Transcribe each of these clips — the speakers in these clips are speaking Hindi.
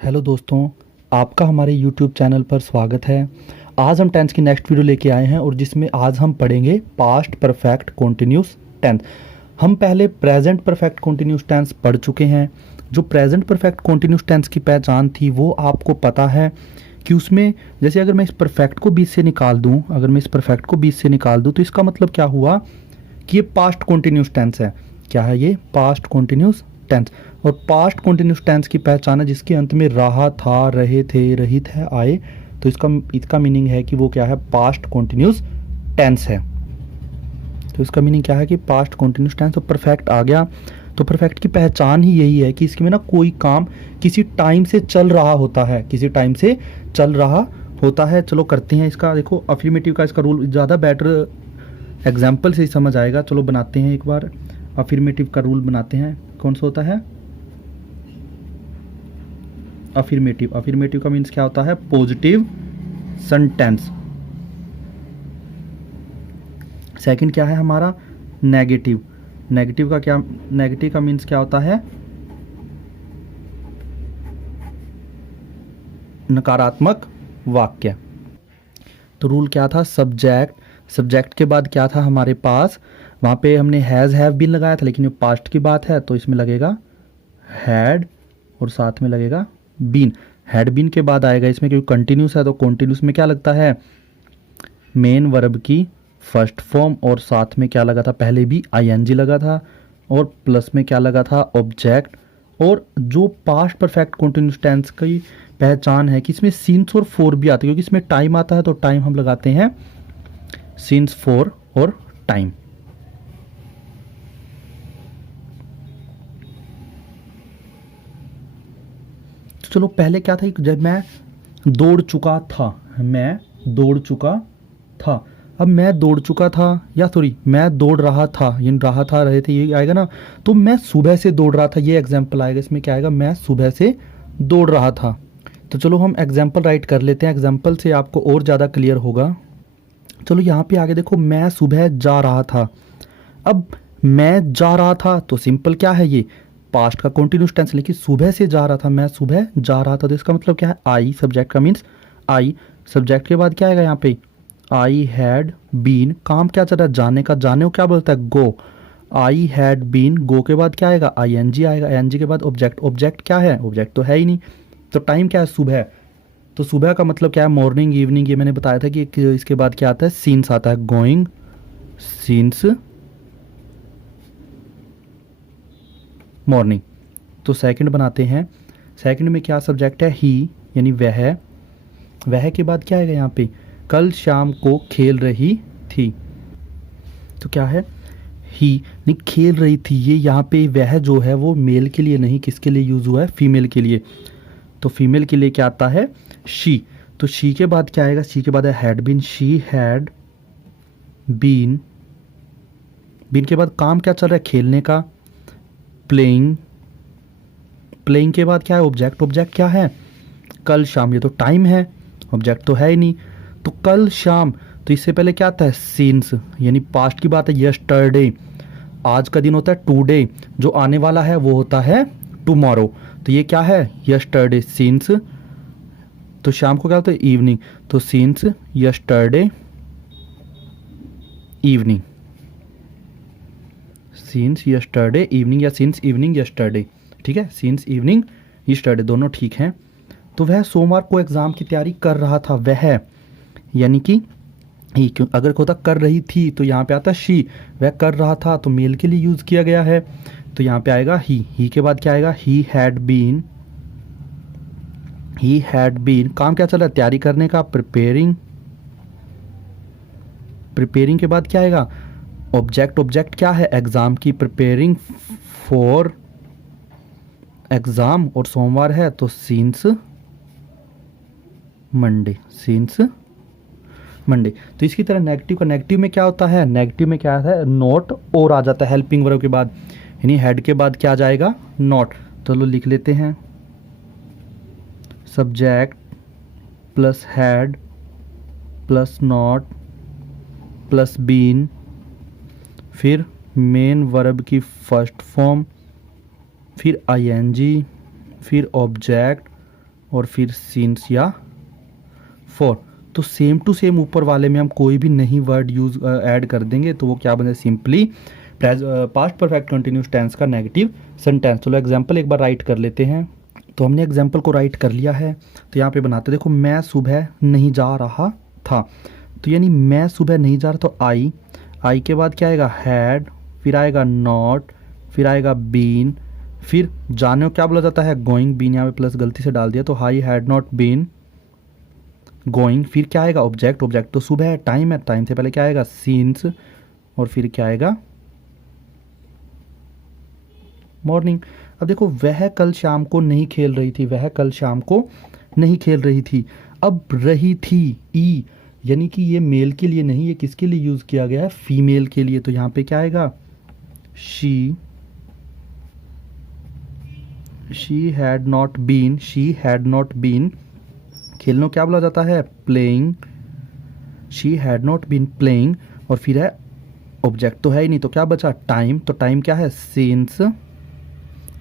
हेलो दोस्तों, आपका हमारे यूट्यूब चैनल पर स्वागत है। आज हम टेंस की नेक्स्ट वीडियो लेके आए हैं और जिसमें आज हम पढ़ेंगे पास्ट परफेक्ट कॉन्टिन्यूस टेंस। हम पहले प्रेजेंट परफेक्ट कॉन्टिन्यूस टेंस पढ़ चुके हैं। जो प्रेजेंट परफेक्ट कॉन्टिन्यूस टेंस की पहचान थी वो आपको पता है कि उसमें जैसे अगर मैं इस परफेक्ट को बीच से निकाल दूँ तो इसका मतलब क्या हुआ कि ये पास्ट कॉन्टिन्यूस टेंस है। क्या है ये? Past continuous tense. और पास्ट कॉन्टिन्यूस टेंस की पहचान है जिसके अंत में रहा, था, रहे, थे, रहित है, आए। तो इसका मीनिंग है कि वो क्या है? पास्ट कॉन्टिन्यूस टेंस है। तो इसका मीनिंग क्या है कि पास्ट कॉन्टिन्यूस टेंस। तो परफेक्ट आ गया। तो परफेक्ट की पहचान ही यही है कि इसके में ना कोई काम किसी टाइम से चल रहा होता है, चलो करते हैं इसका। देखो अफर्मेटिव का इसका रूल ज़्यादा बेटर एग्जाम्पल से ही समझ आएगा। चलो बनाते हैं एक बार। अफर्मेटिव का रूल बनाते हैं। कौन सा होता है? अफर्मेटिव का मीन्स क्या होता है? Positive sentence. सेकंड क्या है हमारा? नेगेटिव। नेगेटिव का मीन्स क्या होता है? नकारात्मक वाक्य। तो रूल क्या था? सब्जेक्ट के बाद क्या था हमारे पास? वहाँ पे हमने हैज़ हैव बीन लगाया था, लेकिन ये पास्ट की बात है तो इसमें लगेगा हैड और साथ में लगेगा बीन। हैड बीन के बाद आएगा इसमें, क्योंकि कंटिन्यूस है तो कंटिन्यूस में क्या लगता है? मेन वर्ब की फर्स्ट फॉर्म, और साथ में क्या लगा था? पहले भी आईएनजी लगा था, और प्लस में क्या लगा था? ऑब्जेक्ट। और जो पास्ट परफेक्ट कंटिन्यूस टेंस की पहचान है कि इसमें सीन्स और फोर भी आते हैं, क्योंकि इसमें टाइम आता है तो टाइम हम लगाते हैं सीन्स फोर और टाइम। तो चलो पहले क्या था? जब मैं दौड़ चुका था, अब मैं दौड़ चुका था, या सॉरी मैं दौड़ रहा था, ये रहा था रहे थे ये आएगा ना। तो मैं सुबह से दौड़ रहा था, ये एग्जाम्पल आएगा। इसमें क्या आएगा? मैं सुबह से दौड़ रहा था। तो चलो हम एग्जाम्पल राइट कर लेते हैं, एग्जाम्पल से आपको और ज़्यादा क्लियर होगा। चलो यहाँ पे आगे देखो, मैं सुबह जा रहा था। अब मैं जा रहा था तो सिंपल क्या है? ये पास्ट का कंटिन्यूस टेंस, लेकिन सुबह से जा रहा था, मैं सुबह जा रहा था, तो इसका मतलब क्या है? आई। सब्जेक्ट का मीन्स आई। सब्जेक्ट के बाद क्या आएगा यहाँ पे? I had been. काम क्या चल रहा है? जाने का। जाने को क्या बोलता है? गो। आई हैड बीन। गो के बाद क्या आएगा? आई एन जी आएगा। आई एन जी के बाद ऑब्जेक्ट। ऑब्जेक्ट क्या है? ऑब्जेक्ट तो है ही नहीं। तो टाइम क्या है? सुबह। तो सुबह का मतलब क्या है? Morning, evening. ये मैंने बताया था कि इसके बाद क्या आता है? सीन्स आता है। Going, scenes, morning. तो सेकंड बनाते हैं। सेकंड में क्या सब्जेक्ट है? ही, यानी वह। वह के बाद क्या आएगा यहाँ पे? कल शाम को खेल रही थी। तो क्या है? ही, नहीं खेल रही थी। ये यहाँ पे वह जो है वो मेल के लिए नहीं, किसके लिए यूज हुआ है? फीमेल के लिए। तो फीमेल के लिए क्या आता है? शी। तो शी के बाद क्या आएगा? शी के बाद है had been. She had been. Been के बाद काम क्या चल रहा है? खेलने का। प्लेइंग। प्लेइंग के बाद क्या है? ऑब्जेक्ट। ऑब्जेक्ट क्या है? कल शाम। ये तो टाइम है, ऑब्जेक्ट तो है ही नहीं। तो कल शाम, तो इससे पहले क्या आता है? सीन्स, यानी पास्ट की बात है। यस्टरडे, आज का दिन होता है टुडे, जो आने वाला है वो होता है टुमारो। तो ये क्या है? Yesterday, scenes. तो शाम को क्या होता है? इवनिंग। तो scenes yesterday evening. Scenes yesterday evening, या सीन्स इवनिंग यस्टरडे। ठीक है, सीन्स इवनिंग यस्टरडे, दोनों ठीक हैं। तो वह सोमवार को एग्ज़ाम की तैयारी कर रहा था। वह यानी कि ही, क्यों अगर होता कर रही थी तो यहाँ पे आता शी। वह कर रहा था तो मेल के लिए यूज़ किया गया है, तो यहाँ पे आएगा ही। ही के बाद क्या आएगा? He had been. He had been, काम क्या चल रहा है? तैयारी करने का, प्रिपेयरिंग। प्रिपेयरिंग के बाद क्या आएगा? ऑब्जेक्ट। ऑब्जेक्ट क्या है? एग्ज़ाम की। प्रिपेयरिंग फॉर एग्ज़ाम, और सोमवार है तो सीन्स मंडे। Scenes Monday. तो इसकी तरह नेगेटिव का, नेगेटिव में क्या होता है? नेगेटिव में क्या है? नॉट और आ जाता है हेल्पिंग वर्ब के बाद, यानी हेड के बाद क्या आ जाएगा? नॉट। चलो लिख लेते हैं। Subject plus had plus not plus been, फिर मेन वर्ब की फर्स्ट फॉर्म, फिर आईएनजी, फिर ऑब्जेक्ट, और फिर सिंस या फॉर। तो सेम टू सेम ऊपर वाले में हम कोई भी नहीं वर्ड यूज ऐड कर देंगे तो वो क्या बने, simply past perfect continuous tense का नेगेटिव सेंटेंस। चलो एग्जांपल एक बार राइट कर लेते हैं। तो हमने एग्जांपल को राइट कर लिया है, तो यहाँ पे बनाते, देखो मैं सुबह नहीं जा रहा था, तो यानी मैं सुबह नहीं जा रहा, तो आई के बाद क्या आएगा, हैड, फिर आएगा नॉट, फिर आएगा बीन, फिर जाने को क्या बोला जाता है, गोइंग, बीन यहाँ पे प्लस गलती से डाल दिया, तो I had not been going, फिर क्या आएगा, ऑब्जेक्ट, ऑब्जेक्ट तो सुबह है, टाइम से पहले क्या आएगा, सीन्स, और फिर क्या आएगा, मॉर्निंग। अब देखो वह कल शाम को नहीं खेल रही थी, वह कल शाम को नहीं खेल रही थी। अब रही थी, ई, यानी कि ये मेल के लिए नहीं, ये किसके लिए यूज किया गया है, फीमेल के लिए, तो यहां पे क्या आएगा, she had not been, she had not been, खेलने को क्या बोला जाता है, playing, she had not been playing, और फिर है ऑब्जेक्ट तो है ही नहीं, तो क्या बचा, टाइम, तो टाइम क्या है, सिंस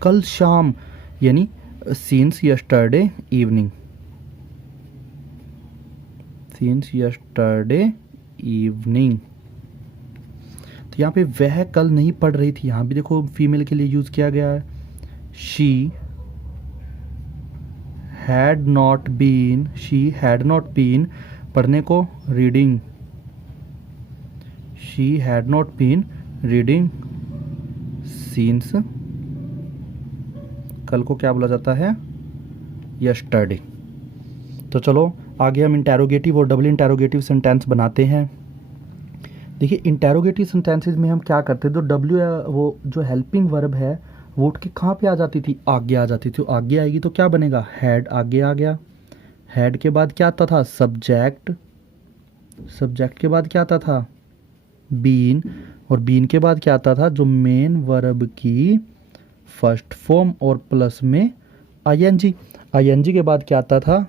कल शाम, यानी since yesterday evening, since yesterday evening. तो यहाँ पे वह कल नहीं पढ़ रही थी, यहाँ भी देखो फीमेल के लिए यूज किया गया है, शी हैड नॉट बीन, पढ़ने को reading, she had not been reading since, कल को क्या बोला जाता है, यस्टरडे। तो चलो आगे हम इंटेरोगेटिव और डबल इंटेरोगेटिव सेंटेंस बनाते हैं। देखिए इंटेरोगेटिव सेंटेंसेस में हम क्या करते हैं, तो डब्ल्यू वो जो हेल्पिंग वर्ब है वो उठ के कहाँ पे आ जाती थी, आगे आ जाती थी, आगे आएगी तो क्या बनेगा, हैड, आगे आ गया, हैड के बाद क्या आता था, सब्जेक्ट, सब्जेक्ट के बाद क्या आता था, बीन, और बीन के बाद क्या आता था, जो मेन वर्ब की फर्स्ट फॉर्म और प्लस में आईएनजी, आईएनजी के बाद क्या आता था,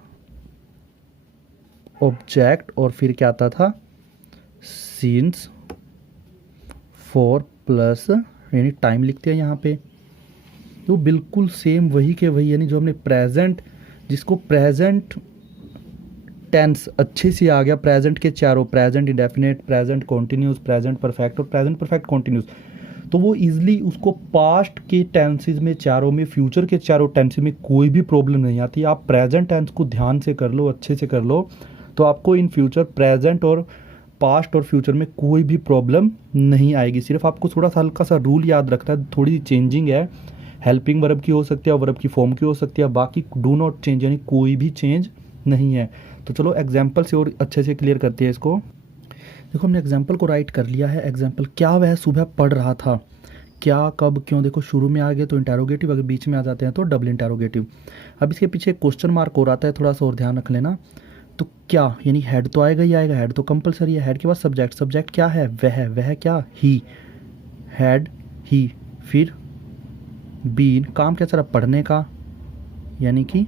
ऑब्जेक्ट, और फिर क्या आता था, सिंस, फॉर प्लस, यानी टाइम लिखते हैं यहाँ पे। तो बिल्कुल सेम वही के वही, यानी जो हमने प्रेजेंट, जिसको प्रेजेंट टेंस अच्छे से आ गया, प्रेजेंट के चारों, present indefinite, present continuous, present perfect और प्रेजेंट परफेक्ट कॉन्टिन्यूस, तो वो इजीली उसको पास्ट के टेंसेज में चारों में, फ्यूचर के चारों टेंसेज में कोई भी प्रॉब्लम नहीं आती। आप प्रेजेंट टेंस को ध्यान से कर लो, अच्छे से कर लो, तो आपको इन फ्यूचर प्रेजेंट और पास्ट और फ्यूचर में कोई भी प्रॉब्लम नहीं आएगी। सिर्फ आपको थोड़ा सा हल्का सा रूल याद रखना है, थोड़ी चेंजिंग है, हेल्पिंग वर्ब की हो सकती है और वर्ब की फॉर्म की हो सकती है, बाकी डू नॉट चेंज, यानी कोई भी चेंज नहीं है। तो चलो एग्जाम्पल से और अच्छे से क्लियर करते हैं इसको। देखो हमने एग्जाम्पल को राइट कर लिया है। एग्जाम्पल, क्या वह सुबह पढ़ रहा था, क्या, कब, क्यों, देखो शुरू में आ गए तो इंटेरोगेटिव, अगर बीच में आ जाते हैं तो डबल इंटेरोगेटिव। अब इसके पीछे क्वेश्चन मार्क हो रहा है, थोड़ा सा और ध्यान रख लेना। तो क्या, यानी हेड तो आएगा ही आएगा, हेड तो कंपलसरी है, हेड के बाद सब्जेक्ट, सब्जेक्ट क्या है, वह क्या, ही, हैड ही, फिर बीन, काम क्या चला, पढ़ने का, यानी कि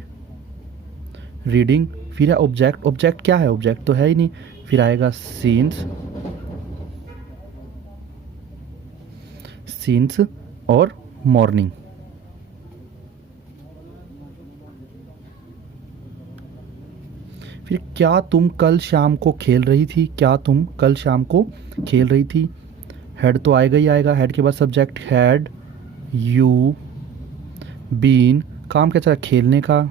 रीडिंग, फिर है ऑब्जेक्ट, ऑब्जेक्ट क्या है, ऑब्जेक्ट तो है ही नहीं, फिर आएगा सीन्स, सीन्स और मॉर्निंग। फिर क्या तुम कल शाम को खेल रही थी, क्या तुम कल शाम को खेल रही थी, हेड तो आएगा ही आएगा, हेड के बाद सब्जेक्ट, हैड यू बीन, काम क्या चला, खेलने का,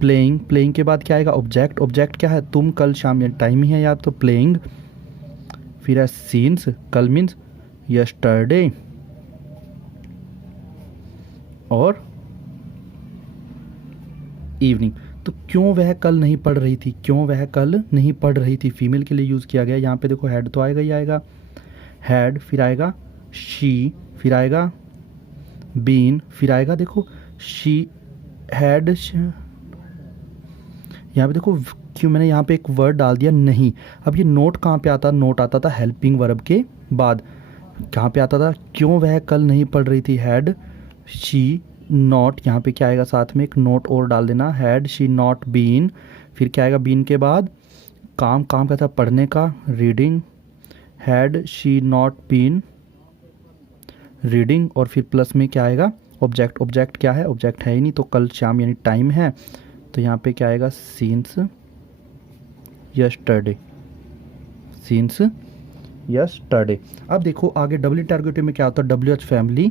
प्लेइंग, प्लेइंग के बाद क्या आएगा, ऑब्जेक्ट, ऑब्जेक्ट क्या है, तुम कल शाम, या टाइम ही है यार, तो प्लेइंग, फिर है सीन्स, कल मीन्स यस्टरडे, और इवनिंग। तो क्यों वह कल नहीं पढ़ रही थी, क्यों वह कल नहीं पढ़ रही थी, फीमेल के लिए यूज़ किया गया। यहाँ पे देखो हैड तो आएगा ही आएगा, हैड, फिर आएगा शी, फिर आएगा बीन, फिर आएगा देखो शी हैड, यहाँ पे देखो क्यों मैंने यहाँ पे एक वर्ड डाल दिया नहीं। अब ये नोट कहाँ पे आता, नोट आता था हेल्पिंग वर्ब के बाद, कहाँ पे आता था, क्यों वह कल नहीं पढ़ रही थी, हैड शी नॉट, यहाँ पे क्या आएगा, साथ में एक नोट और डाल देना, हैड शी नॉट बीन, फिर क्या आएगा, बीन के बाद काम, काम क्या था, पढ़ने का, reading, had she not been reading, और फिर प्लस में क्या आएगा, ऑब्जेक्ट, ऑब्जेक्ट क्या है, ऑब्जेक्ट है ही नहीं, तो कल शाम यानी टाइम है, तो यहाँ पे क्या आएगा, सीन्स यस्टरडे, सीन्स यस्टरडे। अब देखो आगे डबल इंटरोगेटिव में क्या होता है, डब्ल्यू एच फैमिली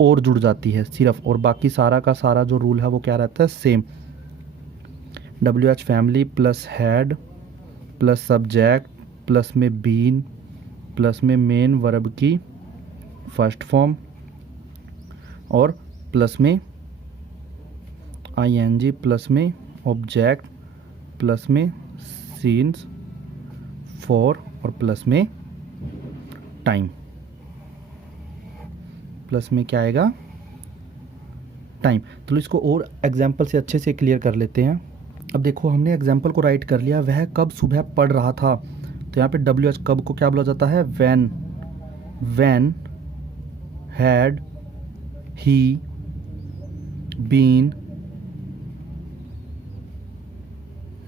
और जुड़ जाती है सिर्फ, और बाकी सारा का सारा जो रूल है वो क्या रहता है, same. W H family plus had plus subject plus में बीन प्लस में मेन वर्ब की फर्स्ट फॉर्म और प्लस में आईएनजी प्लस में ऑब्जेक्ट प्लस में सीन्स फॉर और प्लस में टाइम, प्लस में क्या आएगा, टाइम। तो इसको और एग्जाम्पल से अच्छे से क्लियर कर लेते हैं। अब देखो हमने एग्जाम्पल को राइट कर लिया, वह कब सुबह पढ़ रहा था, तो यहाँ पे डब्ल्यू एच कब को क्या बोला जाता है, when, when had he been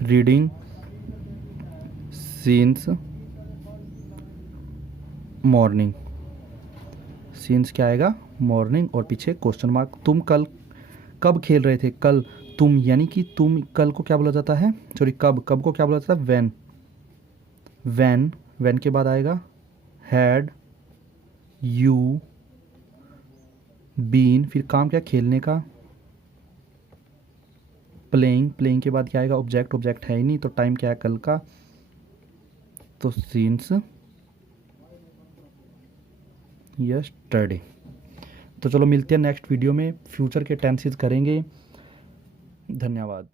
reading since morning, since क्या आएगा, मॉर्निंग और पीछे क्वेश्चन मार्क। तुम कल कब खेल रहे थे, कल, तुम यानी कि तुम कल को क्या बोला जाता है, सॉरी कब, कब को क्या बोला जाता है, वैन, वैन, वैन के बाद आएगा हैड यू बीन, फिर काम क्या, खेलने का, प्लेइंग, प्लेइंग के बाद क्या आएगा, ऑब्जेक्ट, ऑब्जेक्ट है ही नहीं, तो टाइम क्या है, कल का, तो सीन्स यस्टरडे। तो चलो मिलते हैं नेक्स्ट वीडियो में, फ्यूचर के टेंसेस करेंगे। धन्यवाद।